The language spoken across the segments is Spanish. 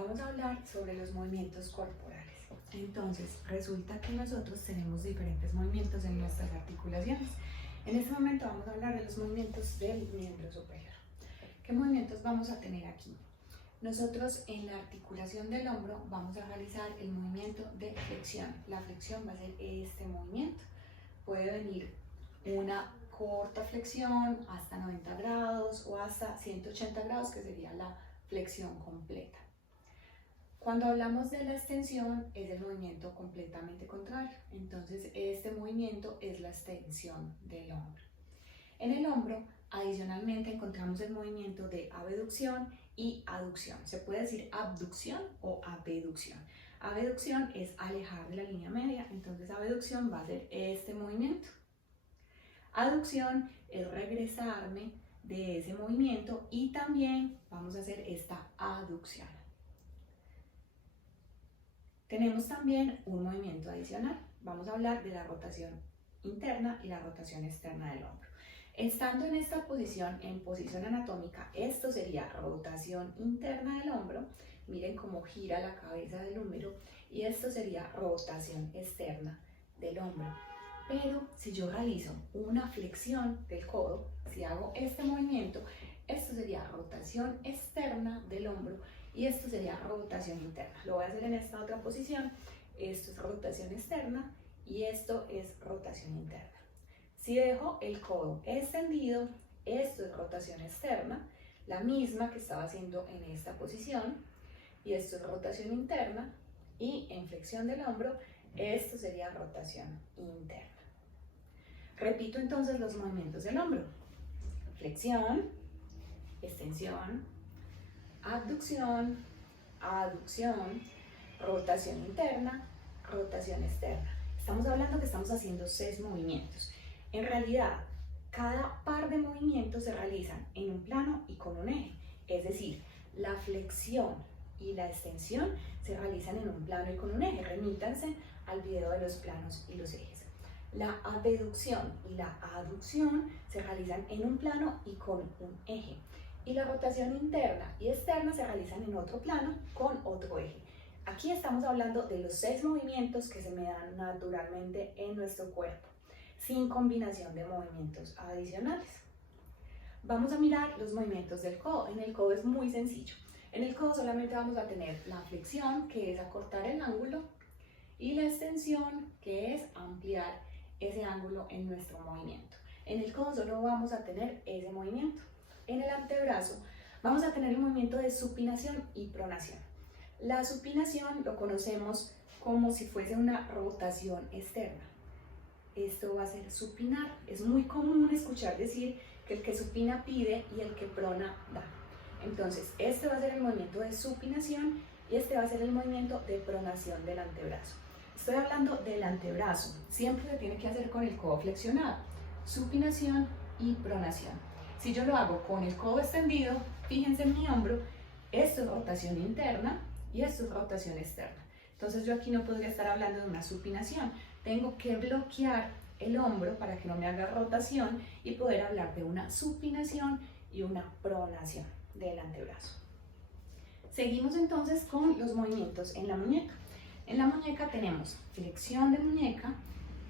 vamos a hablar sobre los movimientos corporales. Entonces, resulta que nosotros tenemos diferentes movimientos en nuestras articulaciones. En este momento vamos a hablar de los movimientos del miembro superior. ¿Qué movimientos vamos a tener aquí? Nosotros en la articulación del hombro vamos a realizar el movimiento de flexión. La flexión va a ser este movimiento. Puede venir una corta flexión hasta 90 grados o hasta 180 grados, que sería la flexión completa. Cuando hablamos de la extensión es el movimiento completamente contrario. Entonces este movimiento es la extensión del hombro. En el hombro adicionalmente encontramos el movimiento de abducción y aducción. Se puede decir abducción o abducción. Abducción es alejar de la línea media, entonces abducción va a ser este movimiento. Aducción es regresarme de ese movimiento y también vamos a hacer esta aducción. Tenemos también un movimiento adicional. Vamos a hablar de la rotación interna y la rotación externa del hombro. Estando en esta posición, en posición anatómica, esto sería rotación interna del hombro. Miren cómo gira la cabeza del húmero. Y esto sería rotación externa del hombro. Pero si yo realizo una flexión del codo, si hago este movimiento, esto sería rotación externa del hombro y esto sería rotación interna. Lo voy a hacer en esta otra posición. Esto es rotación externa y esto es rotación interna. Si dejo el codo extendido, esto es rotación externa, la misma que estaba haciendo en esta posición, y esto es rotación interna, y en flexión del hombro, esto sería rotación interna. Repito entonces los movimientos del hombro: flexión, extensión, abducción, aducción, rotación interna, rotación externa. Estamos hablando que estamos haciendo 6 movimientos. En realidad, cada par de movimientos se realizan en un plano y con un eje. Es decir, la flexión y la extensión se realizan en un plano y con un eje. Remítanse al video de los planos y los ejes. La abducción y la aducción se realizan en un plano y con un eje. Y la rotación interna y externa se realizan en otro plano con otro eje. Aquí estamos hablando de los 6 movimientos que se me dan naturalmente en nuestro cuerpo, sin combinación de movimientos adicionales. Vamos a mirar los movimientos del codo. En el codo es muy sencillo. En el codo solamente vamos a tener la flexión, que es acortar el ángulo, y la extensión, que es ampliar ese ángulo en nuestro movimiento. En el codo solo vamos a tener ese movimiento. En el antebrazo vamos a tener el movimiento de supinación y pronación. La supinación lo conocemos como si fuese una rotación externa. Esto va a ser supinar. Es muy común escuchar decir que el que supina pide y el que prona da. Entonces, este va a ser el movimiento de supinación y este va a ser el movimiento de pronación del antebrazo. Estoy hablando del antebrazo. Siempre se tiene que hacer con el codo flexionado. Supinación y pronación. Si yo lo hago con el codo extendido, fíjense en mi hombro, esto es rotación interna y esto es rotación externa. Entonces yo aquí no podría estar hablando de una supinación. Tengo que bloquear el hombro para que no me haga rotación y poder hablar de una supinación y una pronación del antebrazo. Seguimos entonces con los movimientos en la muñeca. En la muñeca tenemos flexión de muñeca,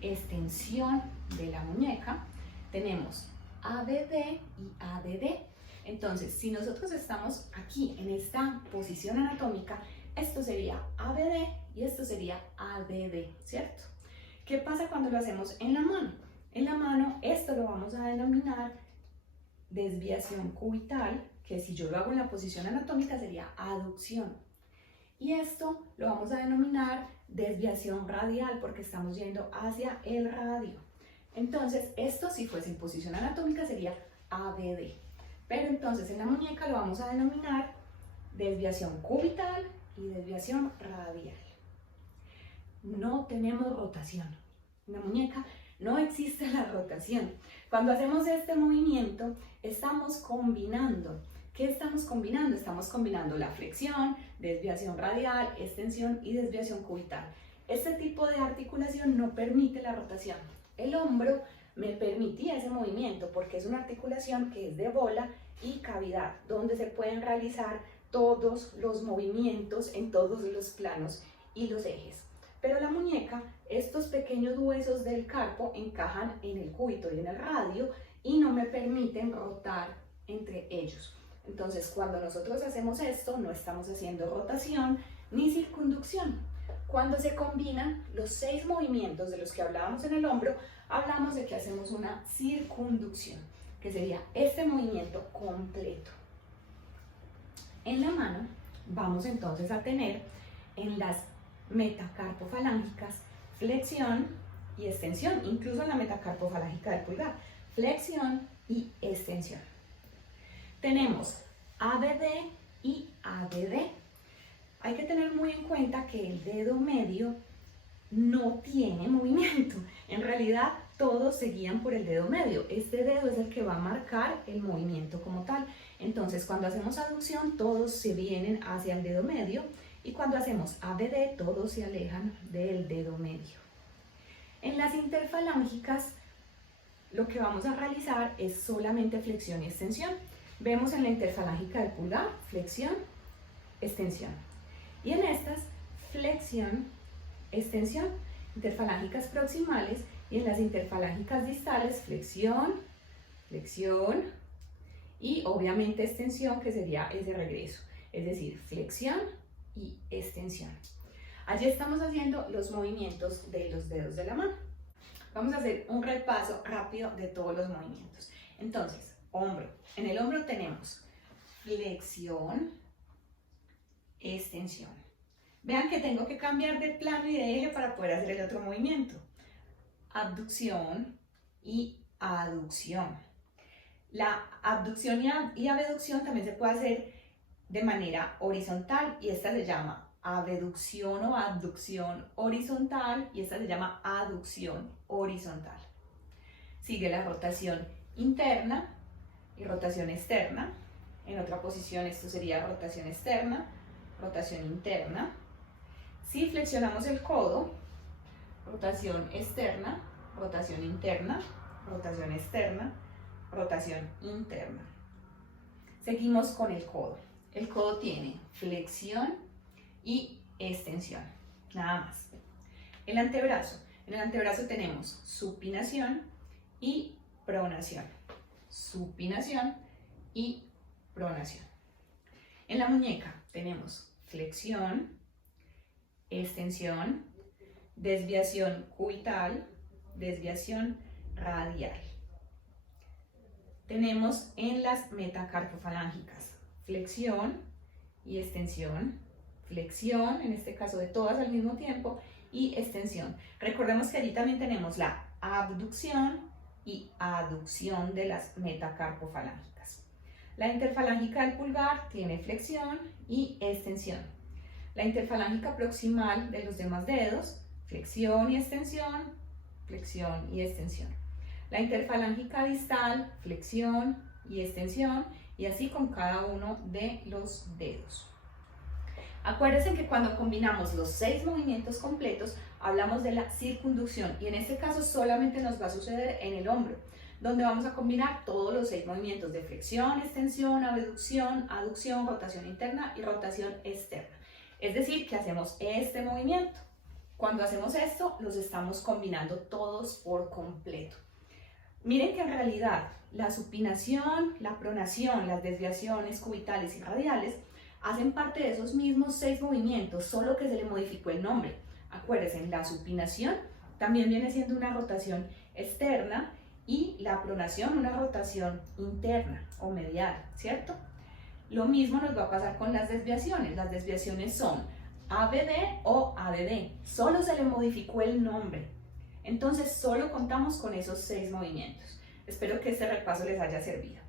extensión de la muñeca, tenemos ABD y ADD. Entonces, si nosotros estamos aquí en esta posición anatómica, esto sería ABD y esto sería ADD, ¿cierto? ¿Qué pasa cuando lo hacemos en la mano? En la mano esto lo vamos a denominar desviación cubital, que si yo lo hago en la posición anatómica sería aducción. Y esto lo vamos a denominar desviación radial porque estamos yendo hacia el radio. Entonces, esto si fuese en posición anatómica sería ABD. Pero entonces en la muñeca lo vamos a denominar desviación cubital y desviación radial. No tenemos rotación. En la muñeca no existe la rotación. Cuando hacemos este movimiento, estamos combinando. ¿Qué estamos combinando? Estamos combinando la flexión, desviación radial, extensión y desviación cubital. Este tipo de articulación no permite la rotación. El hombro me permitía ese movimiento porque es una articulación que es de bola y cavidad, donde se pueden realizar todos los movimientos en todos los planos y los ejes. Pero la muñeca, estos pequeños huesos del carpo encajan en el cúbito y en el radio y no me permiten rotar entre ellos. Entonces, cuando nosotros hacemos esto, no estamos haciendo rotación ni circunducción. Cuando se combinan los 6 movimientos de los que hablábamos en el hombro, hablamos de que hacemos una circunducción, que sería este movimiento completo. En la mano vamos entonces a tener en las metacarpofalángicas flexión y extensión, incluso en la metacarpofalángica del pulgar, flexión y extensión. Tenemos ABD y ADD. Hay que tener muy en cuenta que el dedo medio no tiene movimiento. En realidad, todos se guían por el dedo medio. Este dedo es el que va a marcar el movimiento como tal. Entonces, cuando hacemos aducción, todos se vienen hacia el dedo medio. Y cuando hacemos ABD, todos se alejan del dedo medio. En las interfalángicas, lo que vamos a realizar es solamente flexión y extensión. Vemos en la interfalángica del pulgar, flexión, extensión. Y en estas, flexión, extensión, interfalángicas proximales, y en las interfalángicas distales, flexión, flexión, y obviamente extensión, que sería ese regreso, es decir, flexión y extensión. Allí estamos haciendo los movimientos de los dedos de la mano. Vamos a hacer un repaso rápido de todos los movimientos. Entonces, hombro. En el hombro tenemos flexión, extensión. Vean que tengo que cambiar de plano y de eje para poder hacer el otro movimiento. Abducción y aducción. La abducción y abducción también se puede hacer de manera horizontal y esta se llama abducción o abducción horizontal y esta se llama aducción horizontal. Sigue la rotación interna y rotación externa. En otra posición esto sería rotación externa, rotación interna. Si flexionamos el codo, rotación externa, rotación interna, rotación externa, rotación interna. Seguimos con el codo. El codo tiene flexión y extensión, nada más. El antebrazo. En el antebrazo tenemos supinación y pronación. Supinación y pronación. En la muñeca tenemos flexión, extensión, desviación cubital, desviación radial. Tenemos en las metacarpofalángicas flexión y extensión, flexión, en este caso de todas al mismo tiempo, y extensión. Recordemos que allí también tenemos la abducción y aducción de las metacarpofalángicas. La interfalángica del pulgar tiene flexión y extensión. La interfalángica proximal de los demás dedos, flexión y extensión, flexión y extensión. La interfalángica distal, flexión y extensión, y así con cada uno de los dedos. Acuérdense que cuando combinamos los 6 movimientos completos, hablamos de la circunducción, y en este caso solamente nos va a suceder en el hombro, donde vamos a combinar todos los 6 movimientos de flexión, extensión, abducción, aducción, rotación interna y rotación externa. Es decir, que hacemos este movimiento. Cuando hacemos esto, los estamos combinando todos por completo. Miren que en realidad la supinación, la pronación, las desviaciones cubitales y radiales hacen parte de esos mismos 6 movimientos, solo que se le modificó el nombre. Acuérdense, la supinación también viene siendo una rotación externa y la pronación una rotación interna o medial, ¿cierto? Lo mismo nos va a pasar con las desviaciones. Las desviaciones son ABD o ADD, solo se le modificó el nombre. Entonces solo contamos con esos 6 movimientos. Espero que este repaso les haya servido.